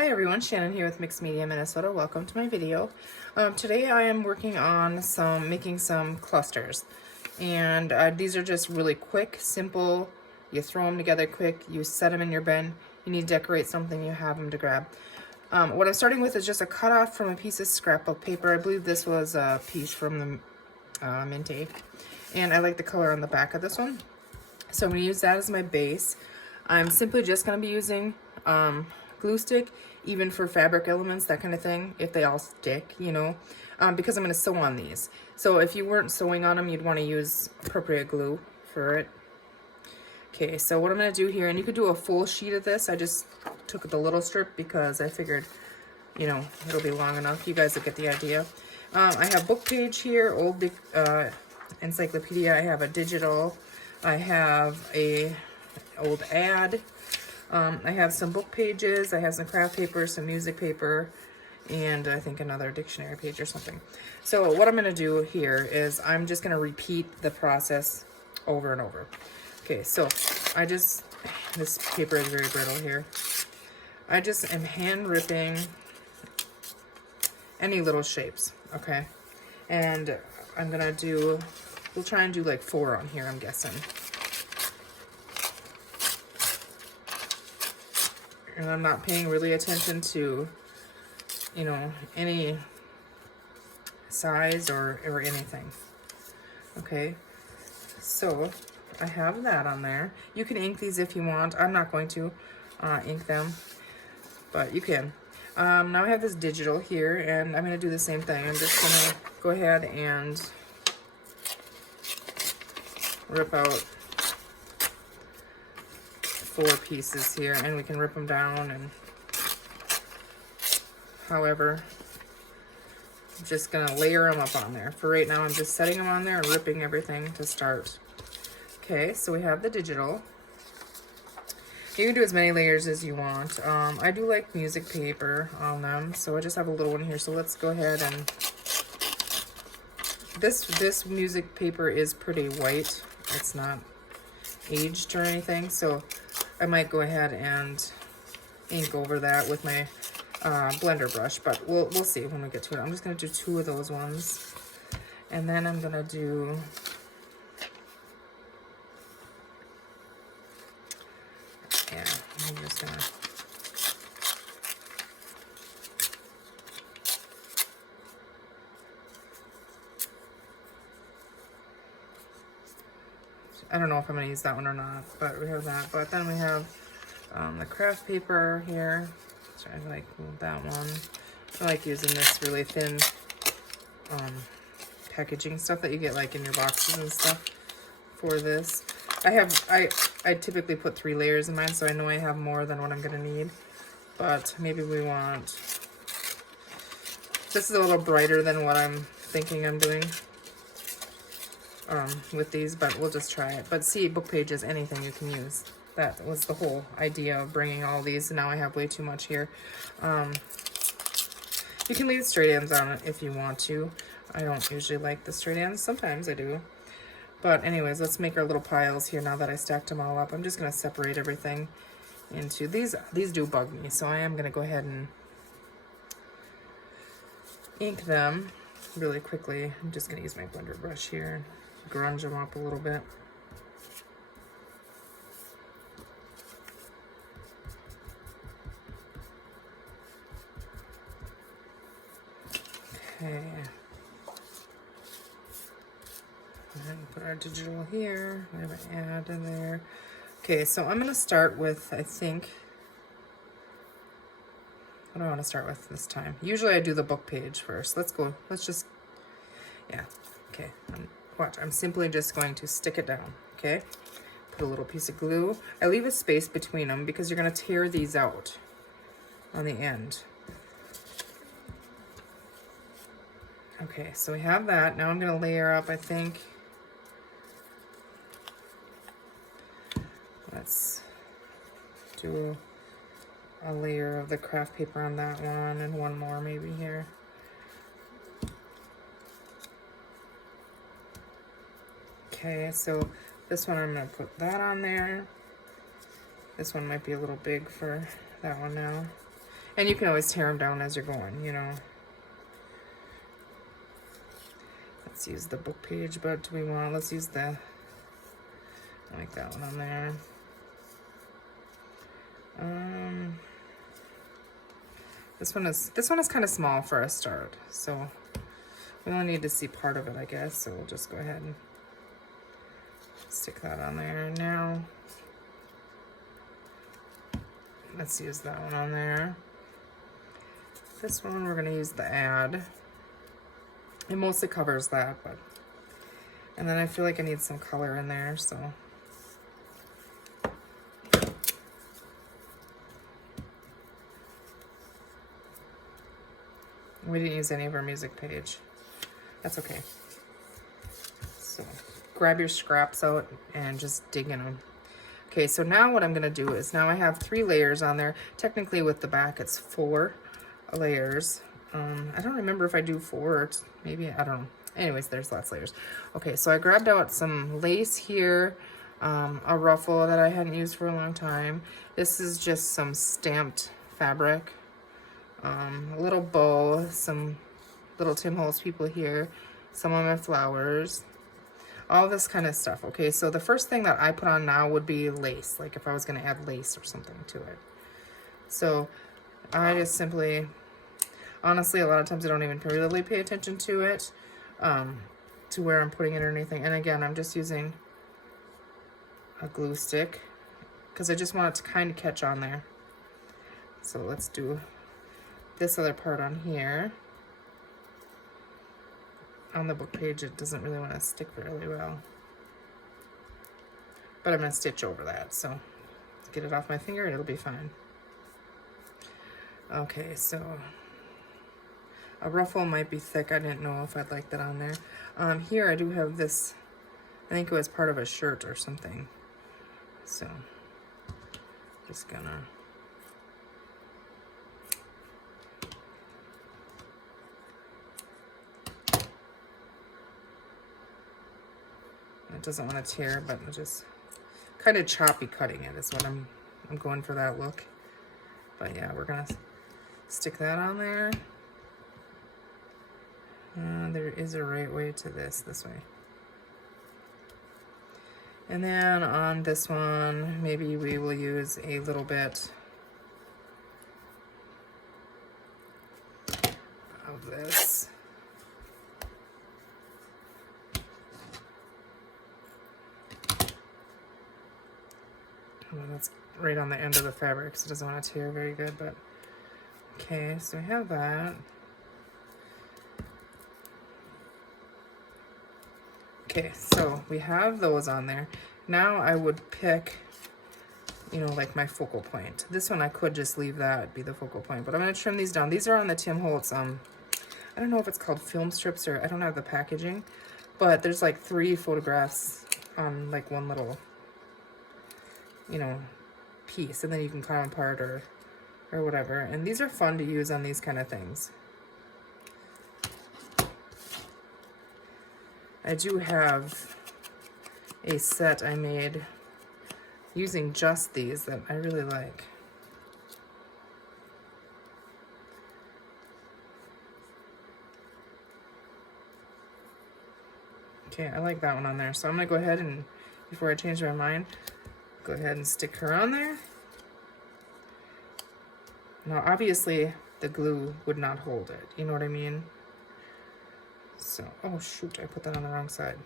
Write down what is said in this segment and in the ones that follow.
Hi everyone, Shannon here with Mixed Media Minnesota. Welcome to my video. Today I am working on making some clusters. And these are just really quick, simple. You throw them together quick, you set them in your bin. You need to decorate something, you have them to grab. What I'm starting with is just a cutoff from a piece of scrapbook paper. I believe this was a piece from the Minty. And I like the color on the back of this one. So I'm going to use that as my base. I'm simply just going to be using glue stick, even for fabric elements, that kind of thing, if they all stick, you know, because I'm going to sew on these. So if you weren't sewing on them, you'd want to use appropriate glue for it. Okay, so what I'm going to do here, and you could do a full sheet of this. I just took the little strip because I figured, you know, it'll be long enough. You guys will get the idea. I have book page here, old encyclopedia. I have a digital. I have a old ad. I have some book pages, I have some craft paper, some music paper, and I think another dictionary page or something. So what I'm going to do here is I'm just going to repeat the process over and over. Okay, so this paper is very brittle here. I just am hand ripping any little shapes, okay? And I'm going to we'll try and do like 4 on here, I'm guessing. And I'm not paying really attention to, you know, any size or anything. Okay, so I have that on there. You can ink these if you want. I'm not going to ink them, but you can. Now I have this digital here, and I'm going to do the same thing. I'm just going to go ahead and rip out 4 pieces here, and we can rip them down and however. I'm just gonna layer them up on there. For right now, I'm just setting them on there and ripping everything to start. Okay, so we have the digital. You can do as many layers as you want. I do like music paper on them, so I just have a little one here. So let's go ahead and this music paper is pretty white. It's not aged or anything, so I might go ahead and ink over that with my blender brush, but we'll see when we get to it. I'm just going to do 2 of those ones, and then I'm going to do I'm just going to I don't know if I'm going to use that one or not, but we have that. But then we have the craft paper here. So I like that one. I like using this really thin packaging stuff that you get like in your boxes and stuff for this. I typically put 3 layers in mine, so I know I have more than what I'm going to need. But maybe we want... This is a little brighter than what I'm thinking I'm doing with these, but we'll just try it. But see, book pages, anything you can use. That was the whole idea of bringing all these. Now I have way too much here. You can leave straight ends on it if you want to. I don't usually like the straight ends. Sometimes I do. But anyways, let's make our little piles here now that I stacked them all up. I'm just going to separate everything into these. These do bug me, so I am going to go ahead and ink them really quickly. I'm just going to use my blender brush here and grunge them up a little bit. Okay. And put our digital here. We have an ad in there. Okay, so I'm going to start with, I think, what do I want to start with this time? Usually I do the book page first. Let's just, yeah, okay. Watch, I'm simply just going to stick it down, okay? Put a little piece of glue. I leave a space between them because you're going to tear these out on the end. Okay, so we have that. Now I'm going to layer up, I think. Let's do a layer of the craft paper on that one, and one more maybe here. Okay, so this one I'm going to put that on there. This one might be a little big for that one now. And you can always tear them down as you're going, you know. Let's use the book page, but do we want, let's use the, I like that one on there. This one is kind of small for a start, so we only need to see part of it, I guess. So we'll just go ahead and stick that on there. Now, let's use that one on there. This one we're gonna use the ad. It mostly covers that, but, and then I feel like I need some color in there, so. We didn't use any of our music page. That's okay. So grab your scraps out and just dig in them. Okay, so now what I'm gonna do is, now I have 3 layers on there. Technically with the back it's 4 layers. I don't remember if I do 4 or maybe, I don't know. Anyways, there's lots of layers. Okay, so I grabbed out some lace here, a ruffle that I hadn't used for a long time. This is just some stamped fabric. A little bow, some little Tim Holtz people here, some of my flowers, all this kind of stuff. Okay, so the first thing that I put on now would be lace, like if I was going to add lace or something to it. So I just simply, honestly, a lot of times I don't even really pay attention to it, to where I'm putting it or anything. And again, I'm just using a glue stick because I just want it to kind of catch on there. So let's do this other part on here. On the book page, it doesn't really want to stick really well, but I'm going to stitch over that, so get it off my finger and it'll be fine. Okay, so a ruffle might be thick. I didn't know if I'd like that on there. Here I do have this, I think it was part of a shirt or something, so just gonna it doesn't want to tear, but I'm just kind of choppy cutting it is what I'm going for, that look. But yeah, we're gonna stick that on there. There is a right way to this way. And then on this one, maybe we will use a little bit of this. Well, that's right on the end of the fabric, so it doesn't want to tear very good, but okay, so we have that. Okay, so we have those on there. Now I would pick, you know, like my focal point. This one I could just leave that be the focal point, but I'm going to trim these down. These are on the Tim Holtz, I don't know if it's called film strips, or I don't have the packaging, but there's like 3 photographs on like one little, you know, piece, and then you can cut them apart or whatever. And these are fun to use on these kind of things. I do have a set I made using just these that I really like. Okay, I like that one on there. So I'm gonna go ahead and, before I change my mind, go ahead and stick her on there. Now obviously the glue would not hold it, you know what I mean? So, oh shoot, I put that on the wrong side.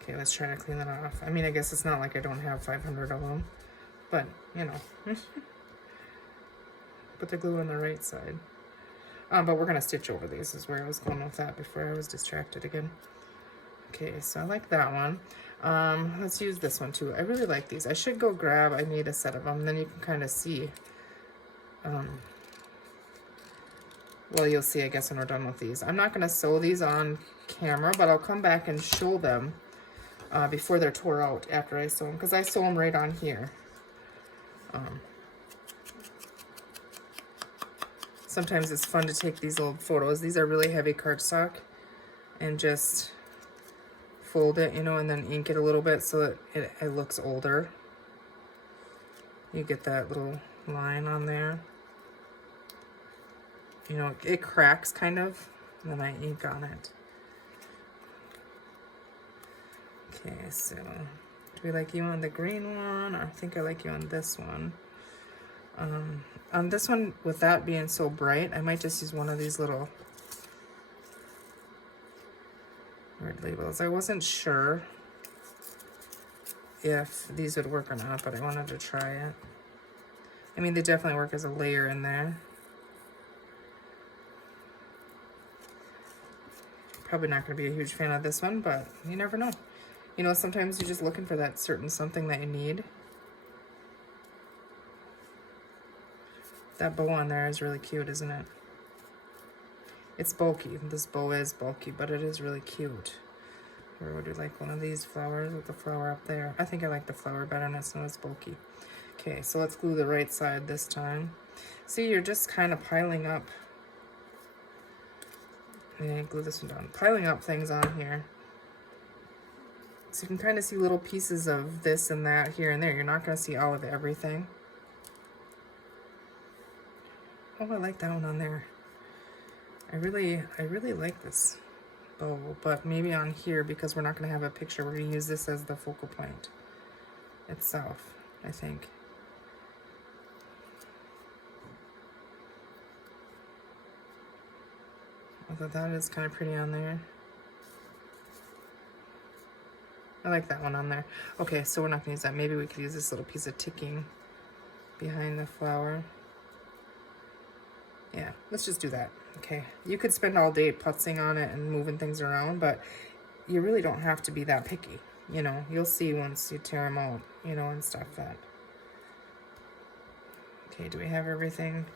Okay, let's try to clean that off. I mean, I guess it's not like I don't have 500 of them, but you know. Put the glue on the right side. But we're gonna stitch over these, is where I was going with that before I was distracted again. Okay, so I like that one. Let's use this one too. I really like these. I should go grab, I made a set of them, then you can kind of see. Well, you'll see, I guess, when we're done with these. I'm not going to sew these on camera, but I'll come back and show them before they're tore out after I sew them, because I sew them right on here. Sometimes it's fun to take these old photos. These are really heavy cardstock, and just fold it, you know, and then ink it a little bit so that it looks older. You get that little, line on there. You know, it cracks kind of, and then I ink on it. Okay, so do we like you on the green one? I think I like you on this one. On this one, with that being so bright, I might just use one of these little red labels. I wasn't sure if these would work or not, but I wanted to try it. I mean, they definitely work as a layer in there. Probably not going to be a huge fan of this one, but you never know. You know, sometimes you're just looking for that certain something that you need. That bow on there is really cute, isn't it? It's bulky. This bow is bulky, but it is really cute. Or would you like one of these flowers with the flower up there? I think I like the flower better, and it's not as bulky. Okay, so let's glue the right side this time. See, you're just kind of piling up. And glue this one down. Piling up things on here. So you can kind of see little pieces of this and that here and there. You're not going to see all of everything. Oh, I like that one on there. I really like this bow, but maybe on here, because we're not going to have a picture, we're going to use this as the focal point itself, I think. Although that is kind of pretty on there. I like that one on there. Okay, so we're not going to use that. Maybe we could use this little piece of ticking behind the flower. Yeah, let's just do that. Okay, you could spend all day putzing on it and moving things around, but you really don't have to be that picky. You know, you'll see once you tear them out, you know, and stuff that. Okay, do we have everything?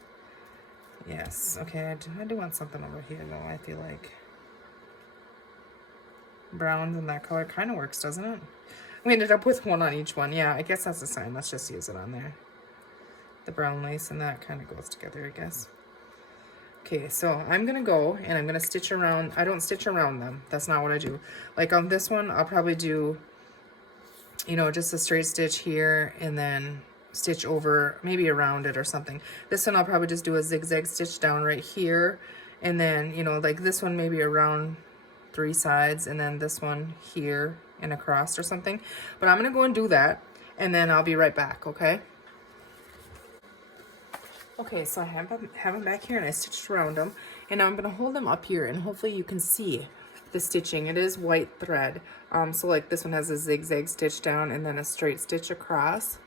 Yes, okay, I do want something over here though, I feel like. Browns in that color kind of works, doesn't it? We ended up with one on each one. Yeah, I guess that's a sign. Let's just use it on there. The brown lace and that kind of goes together, I guess. Okay, so I'm going to go and I'm going to stitch around. I don't stitch around them. That's not what I do. Like on this one, I'll probably do, you know, just a straight stitch here and then stitch over, maybe around it or something. This one I'll probably just do a zigzag stitch down right here. And then, you know, like this one maybe around 3 sides, and then this one here and across or something. But I'm going to go and do that, and then I'll be right back, okay? Okay, so I have them back here, and I stitched around them, and now I'm going to hold them up here, and hopefully you can see the stitching. It is white thread, so like this one has a zigzag stitch down and then a straight stitch across.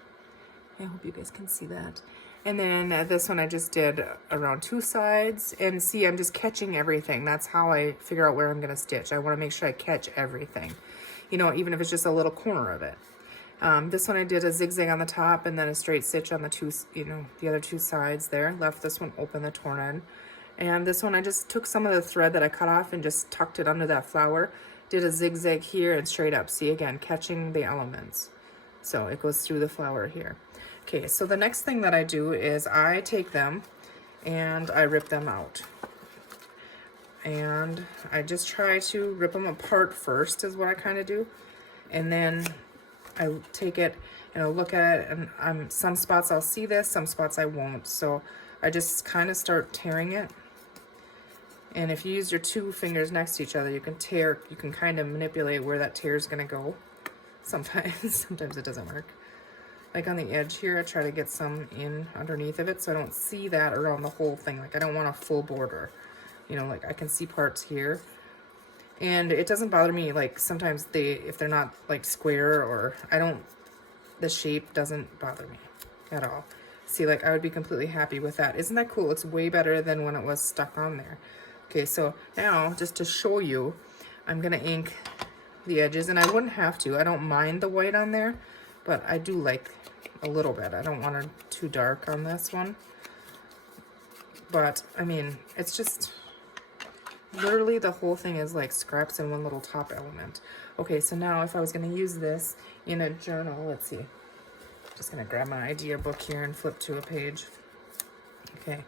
I hope you guys can see that. And then this one I just did around 2 sides, and see, I'm just catching everything. That's how I figure out where I'm going to stitch. I want to make sure I catch everything, you know, even if it's just a little corner of it. This one I did a zigzag on the top and then a straight stitch on the the other 2 sides there. Left this one open, the torn end. And this one I just took some of the thread that I cut off and just tucked it under that flower. Did a zigzag here and straight up. See, again, catching the elements. So it goes through the flower here. Okay, so the next thing that I do is I take them and I rip them out. And I just try to rip them apart first is what I kind of do. And then I take it and I'll look at it, and some spots I'll see this, some spots I won't. So I just kind of start tearing it. And if you use your 2 fingers next to each other, you can kind of manipulate where that tear is going to go. Sometimes it doesn't work. Like on the edge here, I try to get some in underneath of it so I don't see that around the whole thing. Like I don't want a full border. You know, like I can see parts here. And it doesn't bother me, like sometimes if they're not like square, or the shape doesn't bother me at all. See, like I would be completely happy with that. Isn't that cool? It's way better than when it was stuck on there. Okay, so now just to show you, I'm gonna ink the edges, and I wouldn't have to. I don't mind the white on there, but I do like a little bit. I don't want it too dark on this one. But, I mean, it's just, literally the whole thing is like scraps in one little top element. Okay, so now if I was going to use this in a journal, let's see. Just going to grab my idea book here and flip to a page. Okay.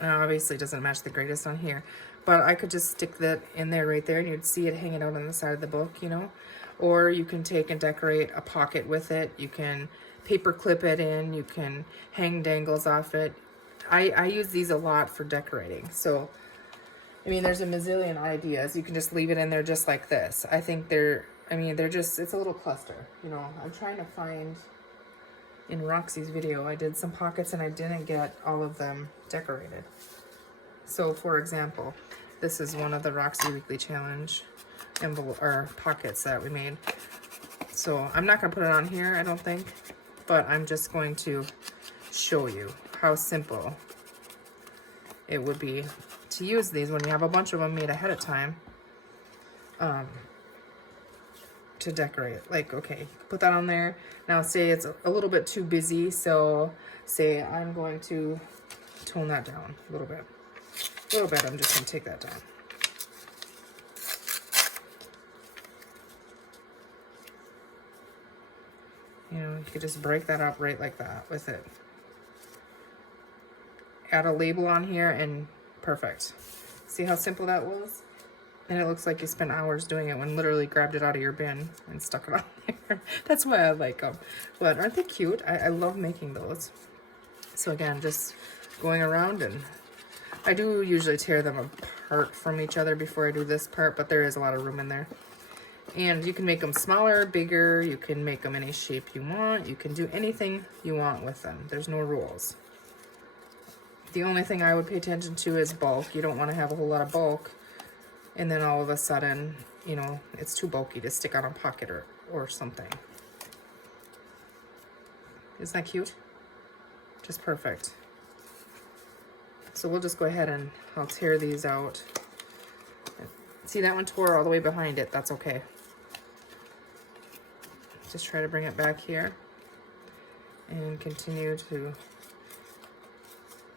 Now, obviously it doesn't match the greatest on here, but I could just stick that in there right there, and you'd see it hanging out on the side of the book, you know. Or you can take and decorate a pocket with it. You can paper clip it in, you can hang dangles off it. I use these a lot for decorating. So, I mean, there's a mazillion ideas. You can just leave it in there just like this. I think they're just, it's a little cluster, you know. I'm trying to find, in Roxy's video, I did some pockets and I didn't get all of them decorated. So, for example, this is one of the Roxy Weekly Challenge envelope or pockets that we made. So I'm not gonna put it on here, I don't think, but I'm just going to show you how simple it would be to use these when you have a bunch of them made ahead of time to decorate. Like, okay, put that on there. Now say it's a little bit too busy, so say I'm going to tone that down a little bit. I'm just gonna take that down. You know, you could just break that up right like that with it. Add a label on here and perfect. See how simple that was? And it looks like you spent hours doing it when literally grabbed it out of your bin and stuck it on there. That's why I like them. But aren't they cute? I love making those. So again, just going around, and I do usually tear them apart from each other before I do this part, but there is a lot of room in there. And you can make them smaller, bigger, you can make them any shape you want, you can do anything you want with them. There's no rules. The only thing I would pay attention to is bulk. You don't want to have a whole lot of bulk, and then all of a sudden, you know, it's too bulky to stick on a pocket or something. Isn't that cute? Just perfect. So we'll just go ahead and I'll tear these out. See, that one tore all the way behind it. That's okay. Just try to bring it back here and continue to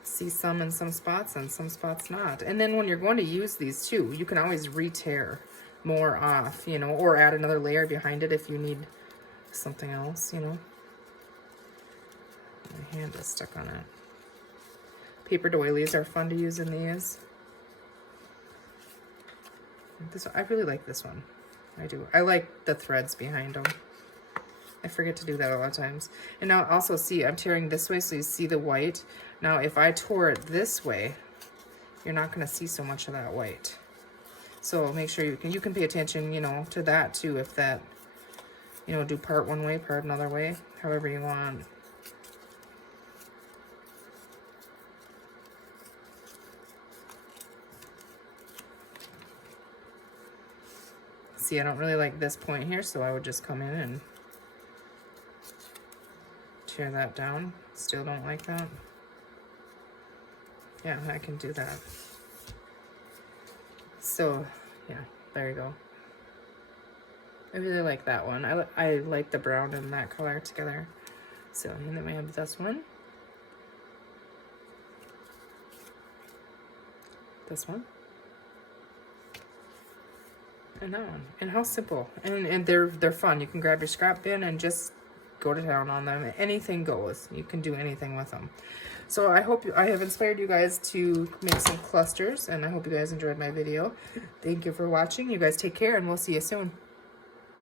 see some in some spots and some spots not. And then when you're going to use these too, you can always re-tear more off, you know, or add another layer behind it if you need something else, you know. My hand is stuck on it. Paper doilies are fun to use in these. I really like this one. I do. I like the threads behind them. I forget to do that a lot of times. And now also see, I'm tearing this way so you see the white. Now if I tore it this way, you're not going to see so much of that white. So make sure you can pay attention, you know, to that too. If that, you know, do part one way, part another way, however you want. See, I don't really like this point here, so I would just come in and tear that down. Still don't like that. Yeah, I can do that. So, yeah, there you go. I really like that one. I like the brown and that color together. So, and then we have this one. This one. And that one. And how simple. And they're fun. You can grab your scrap bin and just go to town on them. Anything goes. You can do anything with them. So I hope I have inspired you guys to make some clusters, and I hope you guys enjoyed my video. Thank you for watching. You guys take care, and we'll see you soon.